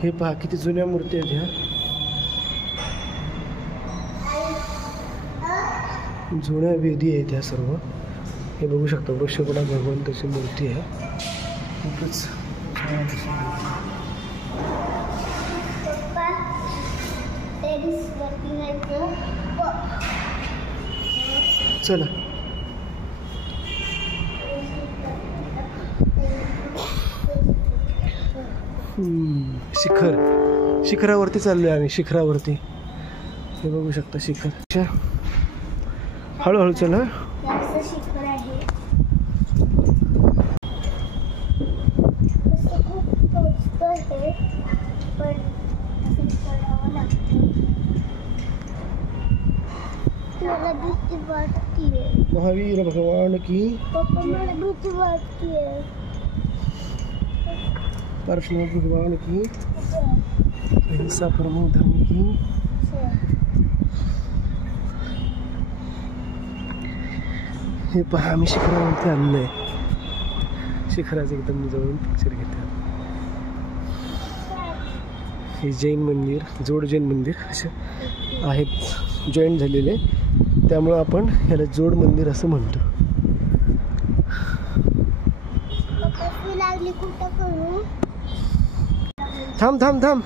हे पहा किती जुन्या मूर्ती आहेत ह्या. जुन्या वेदी आहेत ह्या सर्व. हे बघू शकता वृषभला भगवंताची मूर्ती आहे. खूपच चला शिखरावरती चाललोय आम्ही. शिखरावरती हे बघू शकता शिखर. हळूहळू चला. शिखर आहे. महावीर भगवान की, परशुराम भगवान की, अहिंसा परमो धर्म की. हे पहा आम्ही शिखरावरती आलेलो आहे. शिखराचं एकदम जवळून पिक्चर घेतात. हे जैन मंदिर, जोड जैन मंदिर असे आहेत जॉईन झालेले, त्यामुळं आपण ह्याला जोड मंदिर असं म्हणतो. थांब थांब थांब.